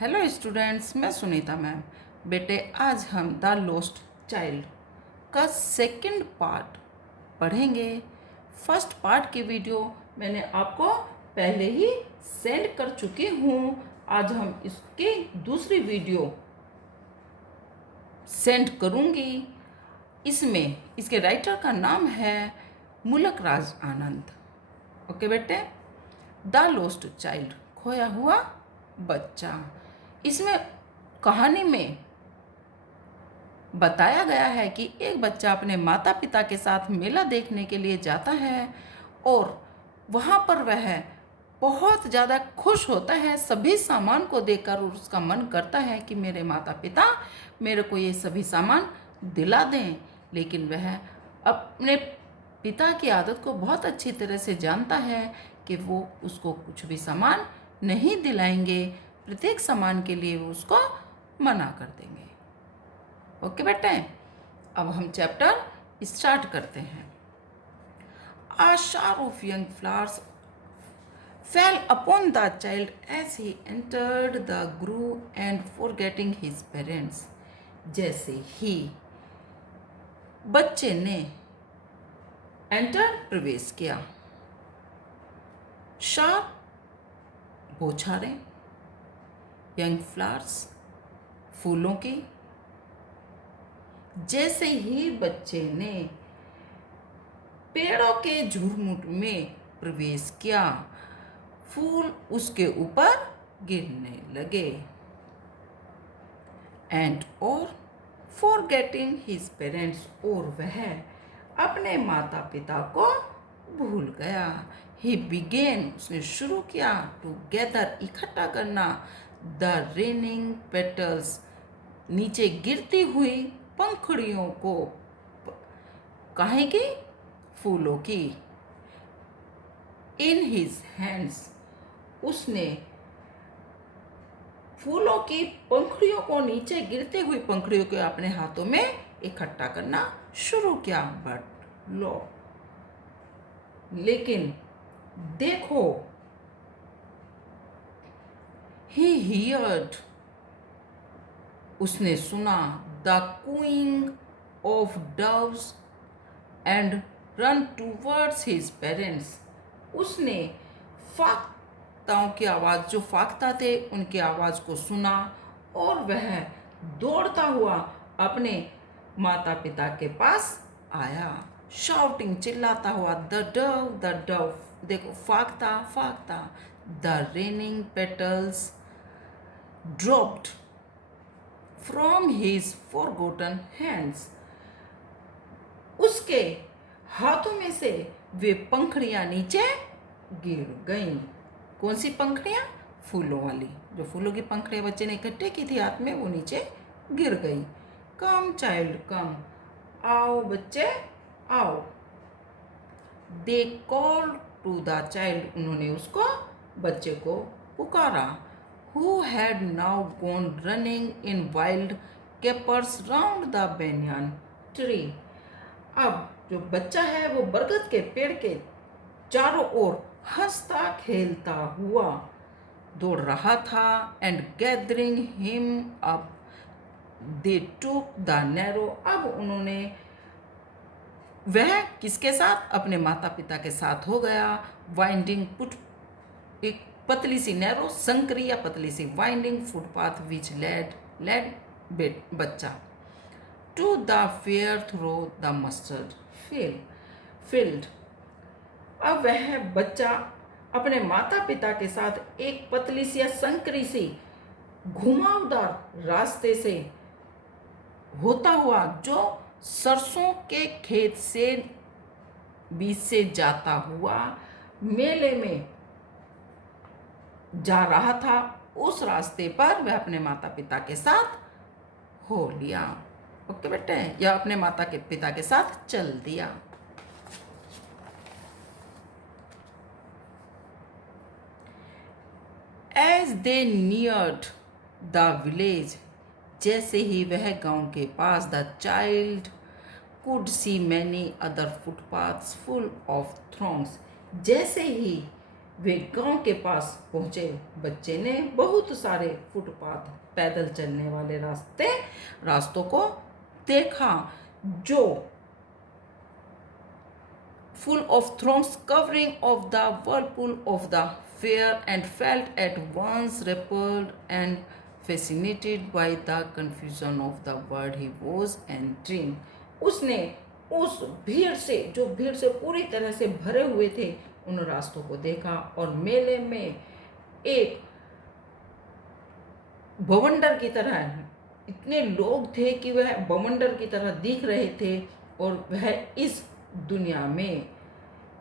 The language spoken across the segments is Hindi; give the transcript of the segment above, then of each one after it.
हेलो स्टूडेंट्स, मैं सुनीता मैम। बेटे, आज हम द लॉस्ट चाइल्ड का सेकंड पार्ट पढ़ेंगे। फर्स्ट पार्ट की वीडियो मैंने आपको पहले ही सेंड कर चुकी हूँ। आज हम इसकी दूसरी वीडियो सेंड करूँगी। इसमें इसके राइटर का नाम है मुलक राज आनंद। ओके बेटे, द लॉस्ट चाइल्ड, खोया हुआ बच्चा। इसमें कहानी में बताया गया है कि एक बच्चा अपने माता पिता के साथ मेला देखने के लिए जाता है और वहाँ पर वह बहुत ज़्यादा खुश होता है सभी सामान को देखकर, और उसका मन करता है कि मेरे माता पिता मेरे को ये सभी सामान दिला दें। लेकिन वह अपने पिता की आदत को बहुत अच्छी तरह से जानता है कि वो उसको कुछ भी सामान नहीं दिलाएंगे। प्रत्येक सामान के लिए वो उसको मना कर देंगे। ओके बेटे, अब हम चैप्टर स्टार्ट करते हैं। A shower of young flowers fell upon the child as he entered the grove and forgetting his parents. जैसे ही बच्चे ने एंटर प्रवेश किया, शार बौछारें, यंग फ्लावर्स फूलों की, जैसे ही बच्चे ने पेड़ों के झुरमुट में प्रवेश किया, फूल उसके ऊपर गिरने लगे। एंड और फॉरगेटिंग हिज पेरेंट्स, और वह अपने माता पिता को भूल गया। ही बिगेन, उसने शुरू किया, टू गैदर, इकट्ठा करना, द रेनिंग पेटल्स, नीचे गिरती हुई पंखुड़ियों को, काहे की, फूलों की। इन हिज हैंड्स, उसने फूलों की पंखुड़ियों को, नीचे गिरती हुई पंखुड़ियों को अपने हाथों में इकट्ठा करना शुरू किया। बट लो, लेकिन देखो, ही हियर्ड, उसने सुना, the cooing of doves and run towards his parents, उसने फाख्ताओं की आवाज़, जो फाख्ता थे उनकी आवाज़ को सुना और वह दौड़ता हुआ अपने माता पिता के पास आया। शाउटिंग, चिल्लाता हुआ, द डव, देखो फाख्ता फाख्ता, the raining petals dropped from his forgotten hands, उसके हाथों में से वे पंखड़ियां नीचे गिर गईं। कौन सी पंखड़ियां? फूलों वाली। जो फूलों की पंखड़ियां बच्चे ने इकट्ठे की थी हाथ में, वो नीचे गिर गई। कम चाइल्ड कम, आओ बच्चे आओ। They call to the child, उन्होंने उसको, बच्चे को पुकारा। Who had now gone running in wild capers round the banyan tree, अब जो बच्चा है वो बरगद के पेड़ के चारों ओर हंसता खेलता हुआ दौड़ रहा था। And gathering him up they took the narrow, अब उन्होंने, वह किसके साथ? अपने माता पिता के साथ हो गया। वाइंडिंग पुट, एक पतली सी नैरो, संकरी या पतली सी वाइंडिंग फुटपाथ विच लेड बच्चा to the fair through the mustard field, अब वह बच्चा अपने माता पिता के साथ एक पतली सी या संकरी सी घुमावदार रास्ते से होता हुआ, जो सरसों के खेत से बीच से जाता हुआ मेले में जा रहा था, उस रास्ते पर वह अपने माता पिता के साथ हो लिया। ओके बेटे, या अपने माता के पिता के साथ चल दिया। As they neared the village, जैसे ही वह गांव के पास, the child could see many other footpaths full of throngs, जैसे ही वे गांव के पास पहुंचे। बच्चे ने बहुत सारे फुटपाथ, पैदल चलने वाले रास्तों को देखा जो full of throngs covering of the whirlpool of the fair, and felt at once repelled and fascinated by the confusion of the world he was entering. उसने उस भीड़ से पूरी तरह से भरे हुए थे उन रास्तों को देखा और मेले में एक बवंडर की तरह, इतने लोग थे कि वह बवंडर की तरह दिख रहे थे और वह इस दुनिया में,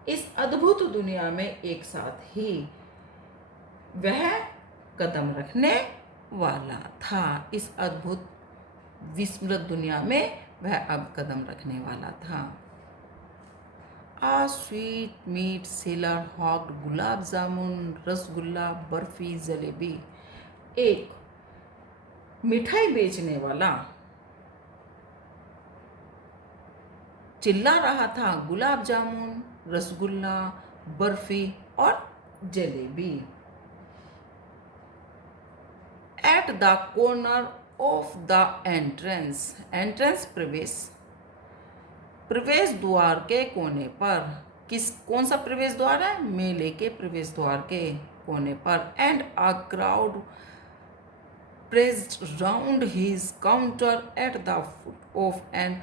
इस अद्भुत दुनिया में एक साथ ही वह कदम रखने वाला था। इस अद्भुत विस्मृत दुनिया में वह अब कदम रखने वाला था। आ sweet meet seller हॉक्ड gulab jamun, rasgulla, barfi, jalebi. एक मिठाई बेचने वाला चिल्ला रहा था गुलाब जामुन, रसगुल्ला, बर्फी और jalebi. At the corner of the entrance प्रवेश द्वार के कोने पर। कौन सा प्रवेश द्वार है? मेले के प्रवेश द्वार के कोने पर। And a crowd pressed round his counter at the foot of an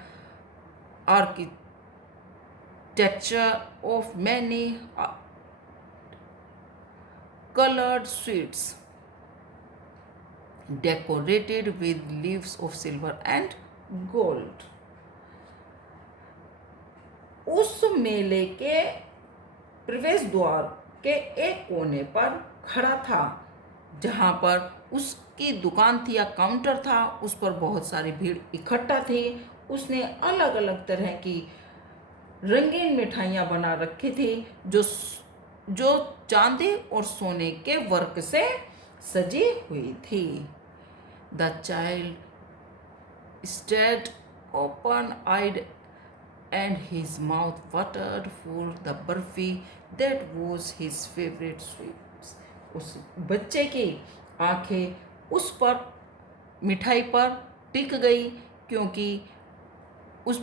architecture of many colored sweets decorated with leaves of silver and gold. उस मेले के प्रवेश द्वार के एक कोने पर खड़ा था जहाँ पर उसकी दुकान थी या काउंटर था, उस पर बहुत सारी भीड़ इकट्ठा थी। उसने अलग अलग तरह की रंगीन मिठाइयाँ बना रखी थी जो चांदी और सोने के वर्क से सजी हुई थी। The child stayed open eyed and his mouth watered for the burfi that was his favorite sweet. उस बच्चे की आंखें उस पर मिठाई पर टिक गई, क्योंकि उस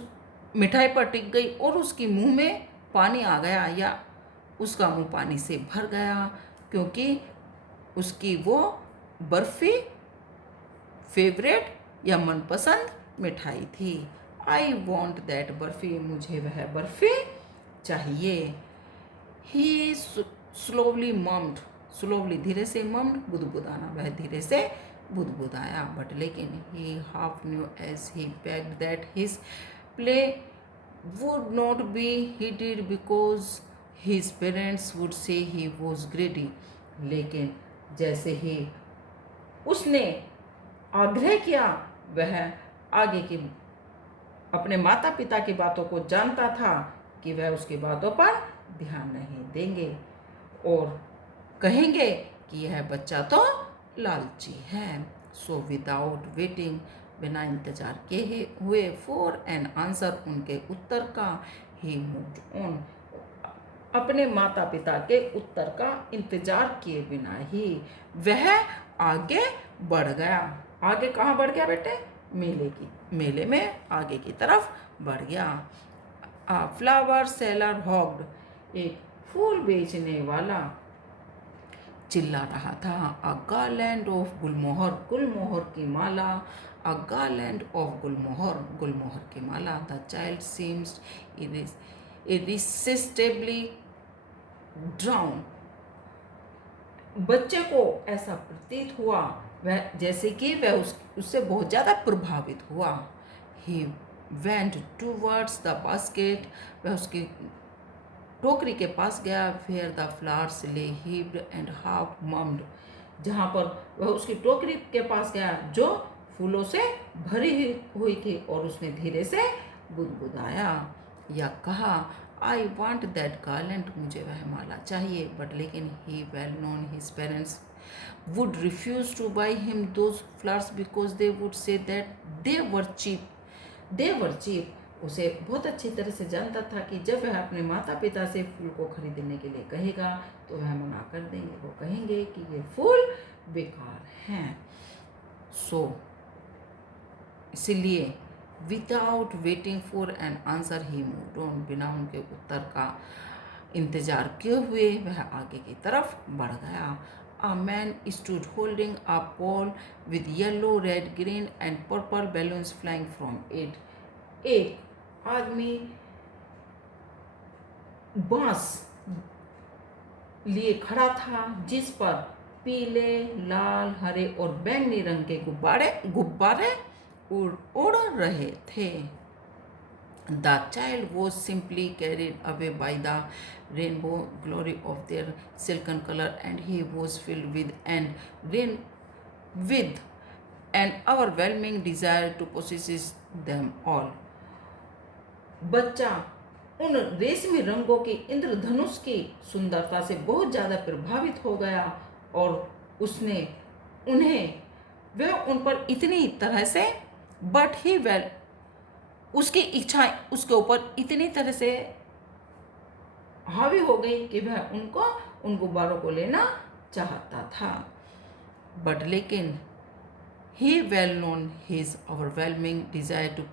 मिठाई पर टिक गई और उसकी मुंह में पानी आ गया, या उसका मुंह पानी से भर गया, क्योंकि उसकी वो बर्फी फेवरेट या मनपसंद मिठाई थी। आई वॉन्ट दैट बर्फी, मुझे वह बर्फी चाहिए। ही स्लोवली मम्ड, स्लोवली धीरे से, मम्ड बुदबुदाना, वह धीरे से बुदबुदाया। बट लेकिन he half knew as he begged that his plea would not be heeded because his parents would say he was ग्रेडी। लेकिन जैसे ही उसने आग्रह किया, वह आगे की अपने माता पिता की बातों को जानता था कि वह उसकी बातों पर ध्यान नहीं देंगे और कहेंगे कि यह बच्चा तो लालची है। सो विदाउट वेटिंग, बिना इंतजार किए हुए फॉर एन आंसर, उनके उत्तर का, ही मूव्ड ऑन, अपने माता पिता के उत्तर का इंतजार किए बिना ही वह आगे बढ़ गया। आगे कहाँ बढ़ गया बेटे? मेले में आगे की तरफ बढ़ गया। आ फ्लावर सेलर हॉग्ड, एक फूल बेचने वाला चिल्ला रहा था। अ गार्लैंड ऑफ गुलमोहर, गुलमोहर की माला। अ गार्लैंड ऑफ गुलमोहर, गुलमोहर की माला। द चाइल्ड सीम्स इरिसिस्टिबली ड्राउन, बच्चे को ऐसा प्रतीत हुआ वह जैसे कि वह उससे बहुत ज़्यादा प्रभावित हुआ। He went towards the basket, वह उसकी टोकरी के पास गया। फेयर द फ्लावर्स ले हीप्ड एंड हाफ मम्ड, जहाँ पर वह उसकी टोकरी के पास गया जो फूलों से भरी हुई थी, और उसने धीरे से बुदबुदाया या कहा, आई वॉन्ट दैट गार्लैंड, मुझे वह माला चाहिए। बट लेकिन he well known his parents would refuse to buy him those flowers because they would say that they were cheap. उसे बहुत अच्छी तरह से जानता था कि जब वह अपने माता पिता से फूल को खरीदने के लिए कहेगा तो वह मना कर देंगे, वो कहेंगे कि ये फूल बेकार हैं। सो इसलिए without waiting for an answer he moved on, बिना उनके उत्तर का इंतजार किए हुए वह आगे की तरफ बढ़ गया। A man stood holding a pole with yellow, red, green and purple balloons flying from it. एक आदमी बांस लिए खड़ा था जिस पर पीले, लाल, हरे और बैंगनी रंग के गुब्बारे उड़ रहे थे। The child was simply carried away by the rainbow glory of their silken color, and he was filled with an overwhelming desire to possess them all. बच्चा उन रेशमी रंगों की इंद्रधनुष की सुंदरता से बहुत ज़्यादा प्रभावित हो गया और उसने वह उन पर इतनी तरह से उसकी इच्छाएं उसके ऊपर इतनी तरह से हावी हो गई कि वह उन गुब्बारों को लेना चाहता था। बट लेकिन he well known his overwhelming desire to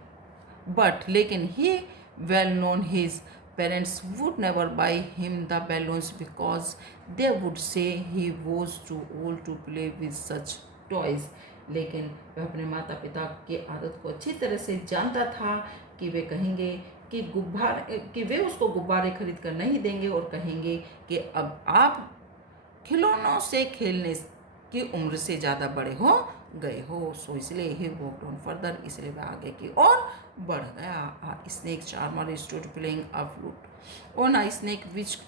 his parents would never buy him the balloons because they would say he was too old to play with such toys. लेकिन वह अपने माता पिता की आदत को अच्छी तरह से जानता था कि वे कहेंगे कि वे उसको गुब्बारे खरीद कर नहीं देंगे और कहेंगे कि अब आप खिलौनों से खेलने की उम्र से ज़्यादा बड़े हो गए हो। सो इसलिए ही वॉकड ऑन फर्दर, इसलिए वह आगे की ओर बढ़ गया। Snake charmer stood playing a flute on a snake which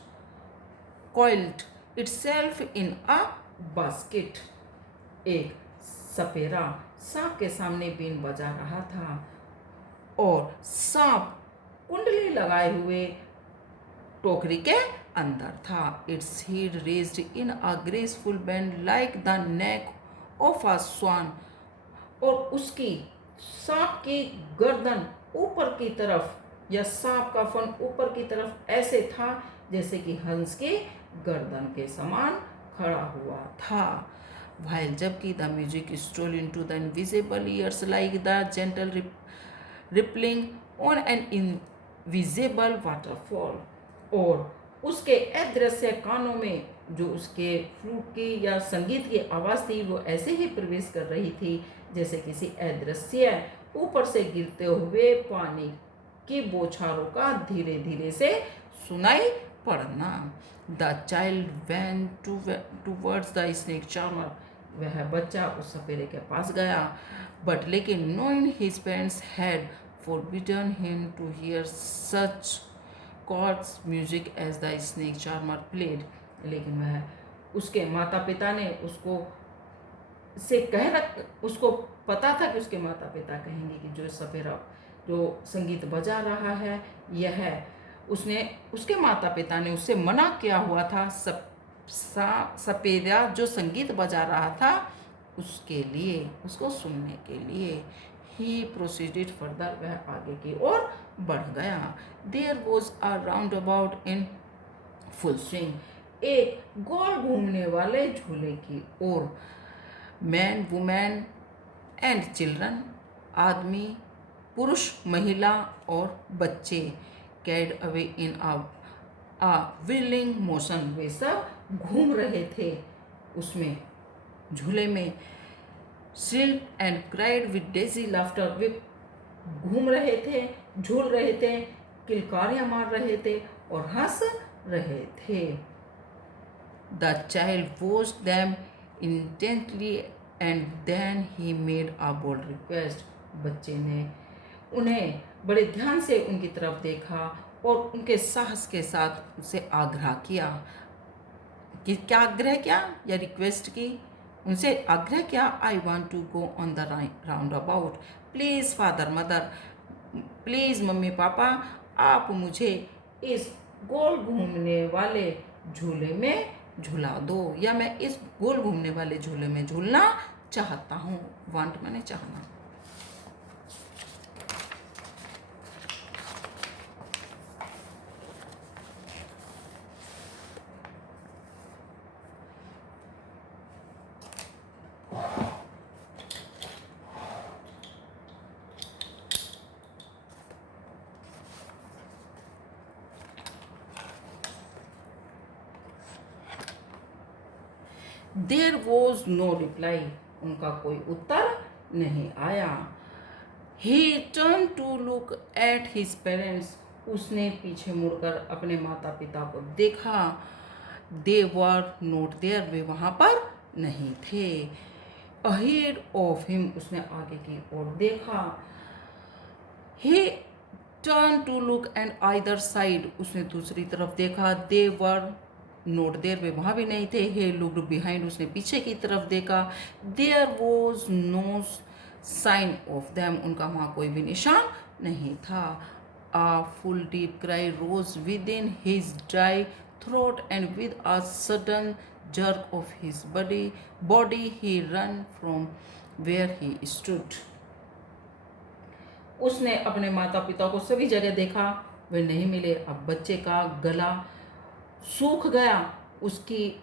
coiled itself in a basket. एक सपेरा सांप के सामने बीन बजा रहा था और सांप कुंडली लगाए हुए टोकरी के अंदर था। Its head raised in a graceful bend like the neck of a swan. और उसकी सांप की गर्दन ऊपर की तरफ या सांप का फन ऊपर की तरफ ऐसे था जैसे कि हंस की गर्दन के समान खड़ा हुआ था। While जबकि the music stole into the invisible ears like the gentle rippling on an invisible waterfall. और उसके अदृश्य कानों में जो उसके फ्लूट की या संगीत की आवाज़ थी वो ऐसे ही प्रवेश कर रही थी जैसे किसी अदृश्य ऊपर से गिरते हुए पानी की बौछारों का धीरे धीरे से सुनाई पड़ना। The child went towards the snake charmer. वह बच्चा उस सपेरे के पास गया बट लेकिन knowing his parents had forbidden him to hear such chords music as the snake charmer played. लेकिन वह उसके माता पिता ने उसको पता था कि उसके माता पिता कहेंगे कि जो सपेरा जो संगीत बजा रहा है यह उसके माता पिता ने उससे मना किया हुआ था सपेरा जो संगीत बजा रहा था उसको सुनने के लिए। ही प्रोसीडेड फर्दर, वह आगे की ओर बढ़ गया। There was a roundabout in full swing, एक गोल घूमने वाले झूले की ओर। मैन, वुमेन एंड चिल्ड्रन, आदमी, पुरुष, महिला और बच्चे, carried away in a wheeling motion, वे सब घूम रहे थे उसमें झूले में। Shrilled and cried with dizzy laughter, वे घूम रहे थे, झूल रहे थे, किलकारियां मार रहे थे और हंस रहे थे। The child watched them intently and then he made a bold request. बच्चे ने उन्हें बड़े ध्यान से उनकी तरफ देखा और उनके साहस के साथ उनसे आग्रह किया कि क्या आग्रह किया या रिक्वेस्ट की, उनसे आग्रह किया, I want to go on the roundabout अबाउट, please father mother, please mummy papa, आप मुझे इस गोल घूमने वाले झूले में झूला दो, या मैं इस गोल घूमने वाले झूले में झूलना चाहता हूँ। वांट मैंने चाहना। देयर वॉज नो रिप्लाई, उनका कोई उत्तर नहीं आया। He turn to look at his parents, उसने पीछे मुड़कर अपने माता पिता को देखा। दे वर नॉट देयर, वे वहाँ पर नहीं थे। अहेड ऑफ हिम, उसने आगे की ओर देखा। He turn to look and either side, उसने दूसरी तरफ देखा। दे वर नोट देयर, वे वहाँ भी नहीं थे। हे लुक्ड बिहाइंड, उसने पीछे की तरफ देखा। There was no sign of them, उनका वहाँ कोई भी निशान नहीं था। A full deep cry rose within his dry throat, and with a sudden jerk of his body he ran from where he stood. उसने अपने माता पिता को सभी जगह देखा, वे नहीं मिले। अब बच्चे का गला सूख गया, उसकी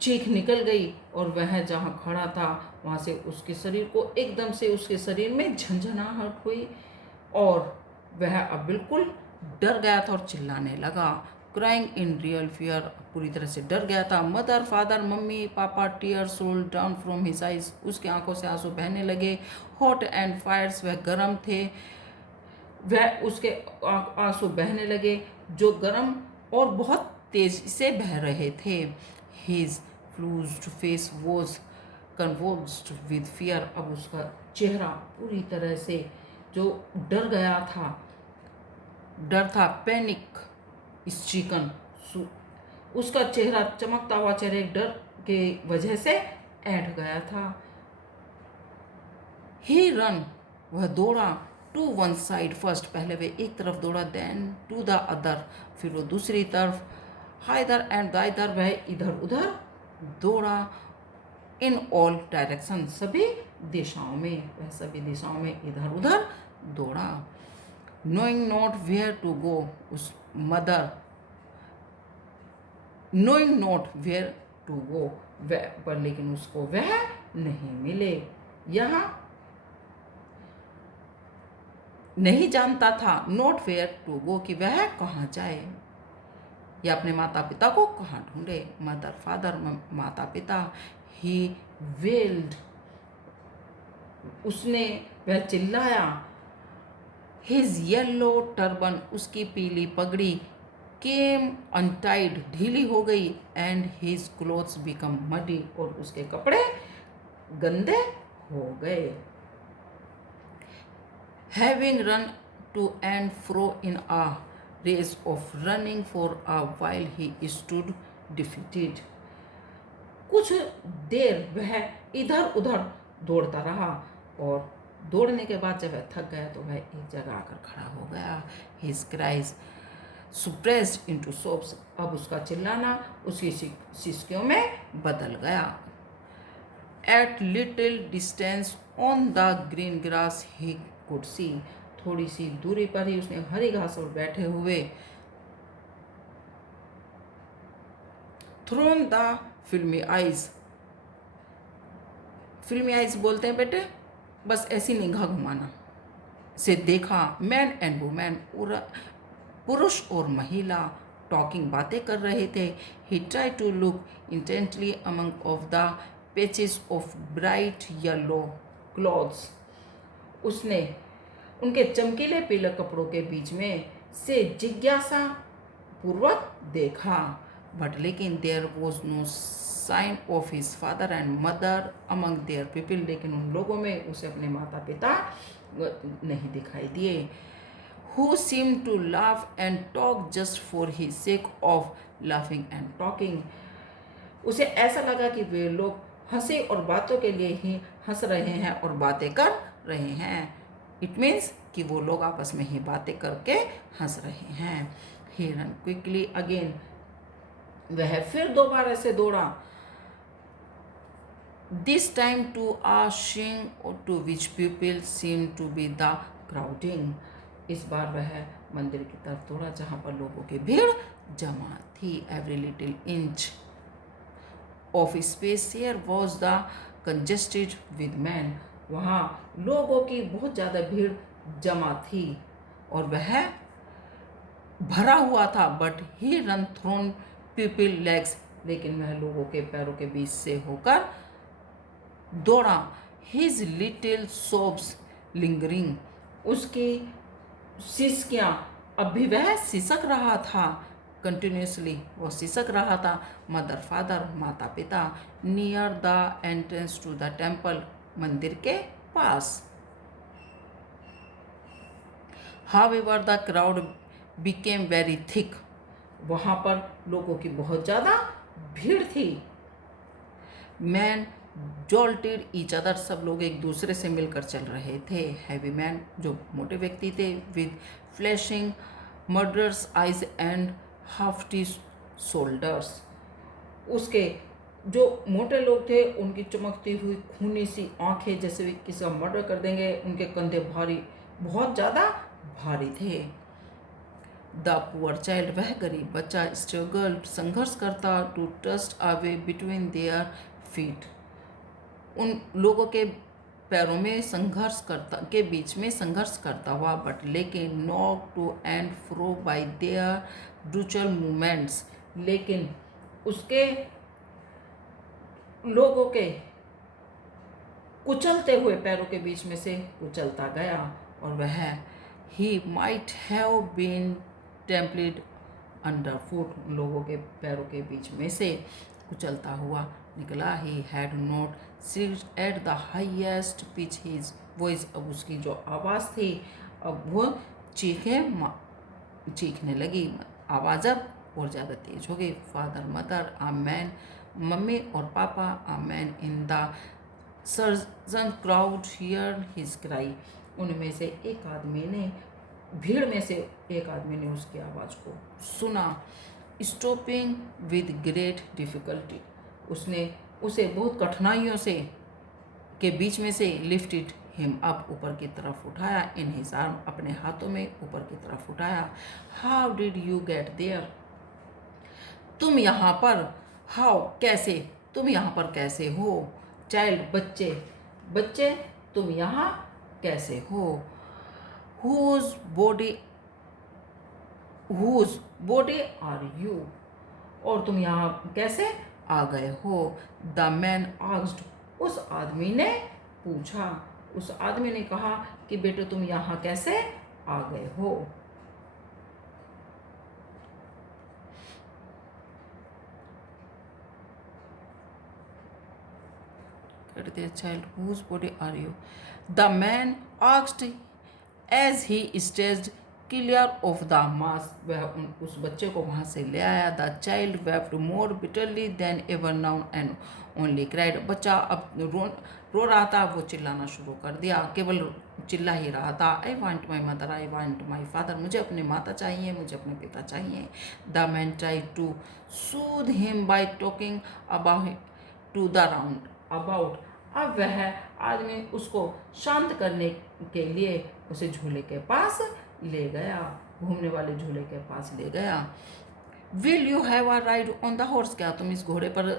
चीख निकल गई और वह जहाँ खड़ा था वहाँ से उसके शरीर को एकदम से उसके शरीर में झंझनाहट हुई और वह अब बिल्कुल डर गया था और चिल्लाने लगा। क्राइंग इन रियल फियर, पूरी तरह से डर गया था। मदर, फादर, मम्मी, पापा, tears rolled down from his eyes, उसके आंखों से आंसू बहने लगे। हॉट एंड फायर्स, वह गर्म थे, वह उसके आंसू बहने लगे जो गर्म और बहुत तेज से बह रहे थे। His flushed face was convulsed with fear, अब उसका चेहरा पूरी तरह से जो डर गया था, डर था, पैनिक स्ट्रिकन, उसका चेहरा चमकता हुआ चेहरा डर के वजह से ऐंठ गया था। ही रन, वह दौड़ा। टू वन साइड फर्स्ट, पहले वे एक तरफ दौड़ा। देन टू द अदर, फिर वो दूसरी तरफ। हाइदर एंड दाइदर, वह इधर उधर दौड़ा। इन ऑल डायरेक्शन, सभी दिशाओं में, वह सभी दिशाओं में इधर उधर दौड़ा। Knowing not where to go, उस mother knowing not where to go, वह पर लेकिन उसको वह नहीं मिले। यहाँ नहीं जानता था नॉट वेयर टू गो, कि वह कहाँ जाए या अपने माता पिता को कहाँ ढूंढे। मदर, फादर, माता पिता। ही वेल्ड, उसने, वह चिल्लाया। हिज येलो टर्बन, उसकी पीली पगड़ी, केम अनटाइड, ढीली हो गई। And his clothes become muddy, और उसके कपड़े गंदे हो गए। Having run to and fro in a race of running for a while, he stood defeated, कुछ देर वह इधर उधर दौड़ता रहा और दौड़ने के बाद जब वह थक गया तो वह एक जगह आकर खड़ा हो गया। His cries suppressed into sobs, अब उसका चिल्लाना उसकी सिसकियों में बदल गया। At little distance on the green grass he could see, थोड़ी सी दूरी पर ही उसने हरी घास पर बैठे हुए थ्रोन द फिल्मी आइज, फिल्मी आइज बोलते हैं बेटे, बस ऐसी निगाह घुमाना से देखा। मैन एंड वुमेन, पुरुष और महिला टॉकिंग, बातें कर रहे थे। He try to look intently among of the patches of bright yellow clothes, उसने उनके चमकीले पीले कपड़ों के बीच में से जिज्ञासा पूर्वक देखा। बट लेकिन there was no sign of his father and mother among their people, लेकिन उन लोगों में उसे अपने माता पिता नहीं दिखाई दिए। Who seem to laugh and talk just for his sake of laughing and talking, उसे ऐसा लगा कि वे लोग हंसी और बातों के लिए ही हंस रहे हैं और बातें कर रहे हैं। इट मीन्स कि वो लोग आपस में ही बातें करके हंस रहे हैं। ही रन क्विकली अगेन, वह फिर दोबारा से दौड़ा। दिस टाइम टू आ शिंग to which people seem to be the crowding, इस बार वह मंदिर की तरफ दौड़ा जहाँ पर लोगों की भीड़ जमा थी। Every little inch of space here was the congested with man, वहाँ लोगों की बहुत ज़्यादा भीड़ जमा थी और वह भरा हुआ था। But he run through people legs लेकिन वह लोगों के पैरों के बीच से होकर दौड़ा। हिज लिटिल सोब्स लिंगरिंग, उसकी सिसकियाँ, अब भी वह सिसक रहा था। कंटिन्यूसली वो सिसक रहा था। मदर फादर, माता पिता, near the entrance to the temple, मंदिर के पास। However the crowd became very thick, वहाँ पर लोगों की बहुत ज़्यादा भीड़ थी। मैन जॉल्टेड ईच अदर, सब लोग एक दूसरे से मिलकर चल रहे थे। हैवी मैन, जो मोटे व्यक्ति थे, with flashing murderous eyes and hefty shoulders, उसके जो मोटे लोग थे उनकी चमकती हुई खूनी सी आंखें, जैसे भी किसी का मर्डर कर देंगे। उनके कंधे भारी, बहुत ज़्यादा भारी थे। द पुअर चाइल्ड, वह गरीब बच्चा, स्ट्रगल, संघर्ष करता, to thrust away between their feet, उन लोगों के पैरों में संघर्ष करता, के बीच में संघर्ष करता हुआ, बट लेकिन knock to and fro by their brutal movements, लेकिन उसके लोगों के कुचलते हुए पैरों के बीच में से कुचलता गया, और वह he might have been trampled under foot, लोगों के पैरों के बीच में से कुचलता हुआ निकला। He had not seat at the highest pitch his voice, अब उसकी जो आवाज़ थी अब वो चीखने लगी, आवाज़ अब और ज़्यादा तेज हो गई। फादर मदर आ मैन, मम्मी और पापा आ man in the surgeon crowd here his cry, उनमें से एक आदमी ने, भीड़ में से एक आदमी ने उसकी आवाज़ को सुना। स्टॉपिंग विद ग्रेट डिफ़िकल्टी, उसने उसे बहुत कठिनाइयों से के बीच में से लिफ्टेड हिम अप, ऊपर की तरफ उठाया। इन हिज आर्म, अपने हाथों में ऊपर की तरफ उठाया। How did you get there, तुम यहाँ पर, हाउ कैसे, तुम यहाँ पर कैसे हो। चाइल्ड, बच्चे, बच्चे, तुम यहाँ कैसे हो। हुज बॉडी आर यू, और तुम यहाँ कैसे आ गए हो। द मैन आस्क्ड, उस आदमी ने पूछा, उस आदमी ने कहा कि बेटे तुम यहाँ कैसे आ गए हो। Child, whose body are you? The man asked as he staged clear of the mass, वह उस बच्चे को वहाँ से ले आया। The child wept more bitterly than ever now and only cried, बच्चा अब रो रहा था, वो चिल्लाना शुरू कर दिया, केवल चिल्ला ही रहा था। I want my mother, I want my father, मुझे अपनी माता चाहिए, मुझे अपने पिता चाहिए। The man tried to soothe him by talking about to the roundabout अबाउट, अब वह आदमी उसको शांत करने के लिए उसे झूले के पास ले गया, घूमने वाले झूले के पास ले गया। Will you have a ride on the horse, क्या तुम इस घोड़े पर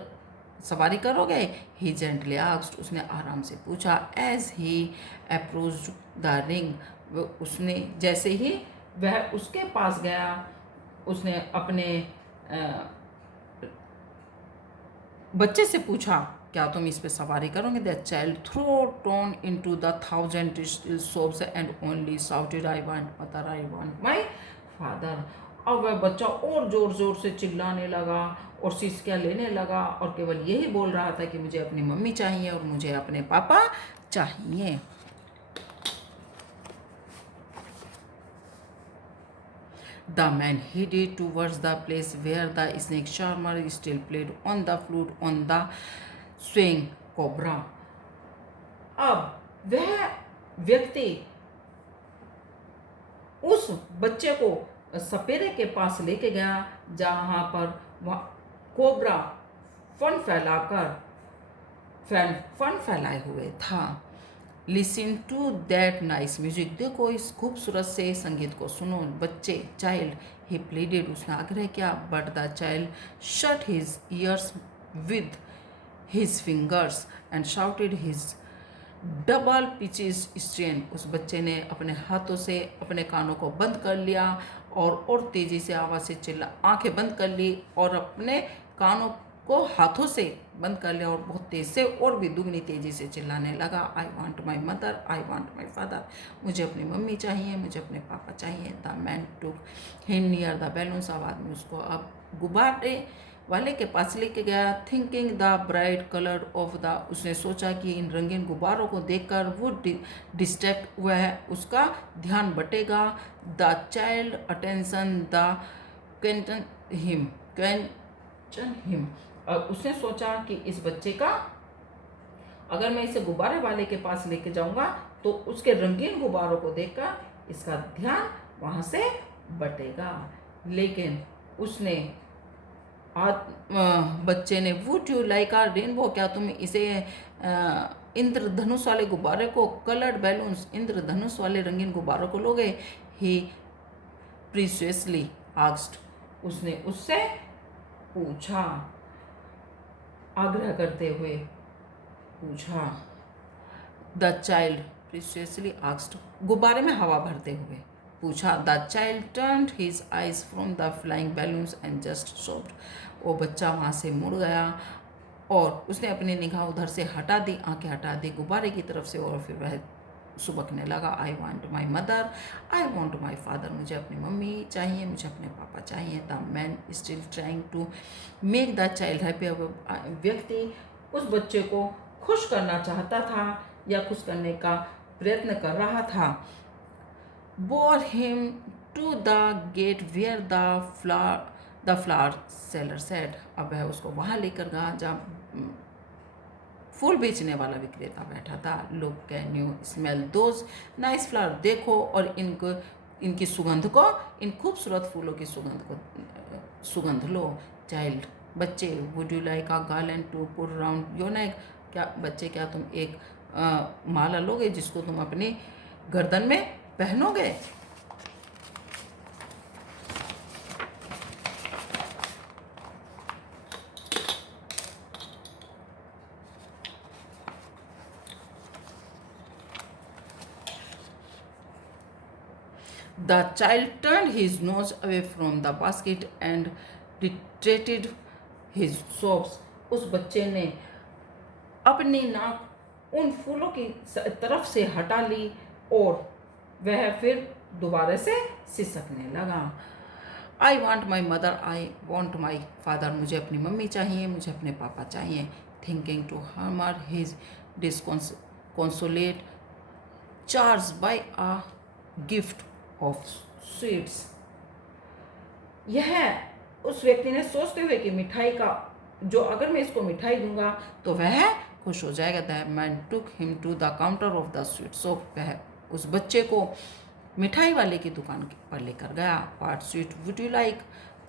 सवारी करोगे। ही जेंटली आस्क्ड, उसने आराम से पूछा। As he approached the ring, उसने जैसे ही वह उसके पास गया, उसने अपने बच्चे से पूछा, क्या तुम इस पे सवारी करोगे। The child throw tone into the thousand sobs and only shouted, I want mother, I want my father. अब वह बच्चा और जोर जोर से चिल्लाने लगा और सिसकियाँ लेने लगा और केवल यही बोल रहा था कि मुझे अपनी मम्मी चाहिए और मुझे अपने पापा चाहिए। The man headed towards the place where the snake charmer still played on the flute on the swing cobra. अब वह व्यक्ति उस बच्चे को सपेरे के पास लेके गया जहाँ पर वह कोबरा फन फैलाए हुए था। Listen to that nice music, देखो इस खूबसूरत से संगीत को सुनो। बच्चे, चाइल्ड, ही प्लीडेड, उसने आग्रह किया। But the child shut his years with his fingers and shouted his double pitches strain, उस बच्चे ने अपने हाथों से अपने कानों को बंद कर लिया और तेज़ी से आवाज़ से चिल्ला, आंखें बंद कर ली और अपने कानों को हाथों से बंद कर लिया और बहुत तेज से और भी दुगनी तेजी से चिल्लाने लगा, I want my mother, I want my father, मुझे अपनी मम्मी चाहिए, मुझे अपने पापा चाहिए। The man took him near the balloons, अब आदमी उसको अब गुब्बारे वाले के पास लेके गया। Thinking the bright colour of the, उसने सोचा कि इन रंगीन गुब्बारों को देखकर वो डिस्ट्रैक्ट हुआ है, उसका ध्यान बटेगा। द चाइल्ड अटेंशन द क्वेंटन हिम, अब उसने सोचा कि इस बच्चे का, अगर मैं इसे गुब्बारे वाले के पास लेके जाऊंगा तो उसके रंगीन गुब्बारों को देखकर इसका ध्यान वहां से बटेगा। लेकिन उसने बच्चे ने, would you like a rainbow, क्या तुम इसे इंद्रधनुष वाले गुब्बारे को, कलर्ड बैलून्स, इंद्रधनुष वाले रंगीन गुब्बारों को लोगे। ही प्रीशियसली आस्क्ड, उसने उससे पूछा, आग्रह करते हुए पूछा। द चाइल्ड प्रीशियसली आस्क्ड, गुब्बारे में हवा भरते हुए पूछा। The child turned his eyes from the flying balloons and just soft, वो बच्चा वहाँ से मुड़ गया और उसने अपनी निगाह उधर से हटा दी, आंखें हटा दी गुब्बारे की तरफ से, और फिर वह सुबकने लगा। I want my mother, I want my father, मुझे अपनी मम्मी चाहिए, मुझे अपने पापा चाहिए। The man still trying to make the child happy, व्यक्ति उस बच्चे को खुश करना चाहता था या खुश करने का प्रयत्न कर रहा था। Bore him to the gate where the flower seller said, अब वह उसको वहाँ लेकर गया जहाँ फूल बेचने वाला विक्रेता बैठा था। Look can you smell those nice flower, देखो और इनकी सुगंध को, इन खूबसूरत फूलों की सुगंध लो। चाइल्ड, बच्चे, would you like a garland to put around your neck, क्या बच्चे, क्या तुम एक माला लोगे जिसको तुम अपनी गर्दन में पहनोगे। The child turned his nose away from the basket and retracted his sobs. उस बच्चे ने अपनी नाक उन फूलों की तरफ से हटा ली और वह फिर दोबारा से सिसकने लगा। I want my mother, I want my father, मुझे अपनी मम्मी चाहिए, मुझे अपने पापा चाहिए। Thinking to humour his disconsolate charge by a gift of sweets, यह उस व्यक्ति ने सोचते हुए कि मिठाई का, जो अगर मैं इसको मिठाई दूंगा तो वह खुश हो जाएगा। The man took him to the counter of the sweet shop, वह उस बच्चे को मिठाई वाले की दुकान पर लेकर गया। What sweet would you like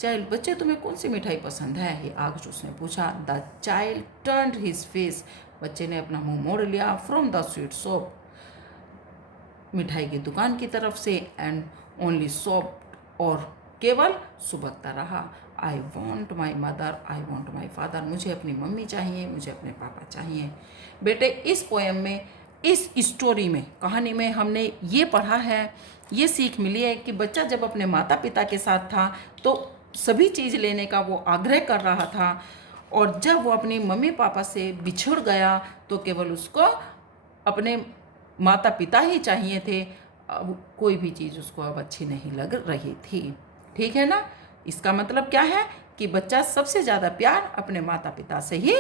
child, बच्चे तुम्हें कौन सी मिठाई पसंद है, ये आगे उसने पूछा। The child turned his face, बच्चे ने अपना मुंह मोड़ लिया फ्रॉम द स्वीट शॉप, मिठाई की दुकान की तरफ से, एंड ओनली सॉफ्ट, और केवल सुबकता रहा। आई want my mother, I want my father, मुझे अपनी मम्मी चाहिए, मुझे अपने पापा चाहिए। बेटे, इस पोएम में, इस स्टोरी में, कहानी में हमने ये पढ़ा है, ये सीख मिली है कि बच्चा जब अपने माता पिता के साथ था तो सभी चीज़ लेने का वो आग्रह कर रहा था, और जब वो अपनी मम्मी पापा से बिछड़ गया तो केवल उसको अपने माता पिता ही चाहिए थे, अब कोई भी चीज़ उसको अब अच्छी नहीं लग रही थी। ठीक है ना। इसका मतलब क्या है कि बच्चा सबसे ज़्यादा प्यार अपने माता पिता से ही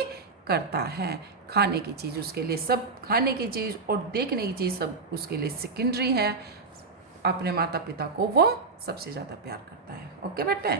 करता है। खाने की चीज़ उसके लिए, सब खाने की चीज़ और देखने की चीज़ सब उसके लिए सेकेंडरी है। अपने माता पिता को वो सबसे ज़्यादा प्यार करता है। ओके बेटे।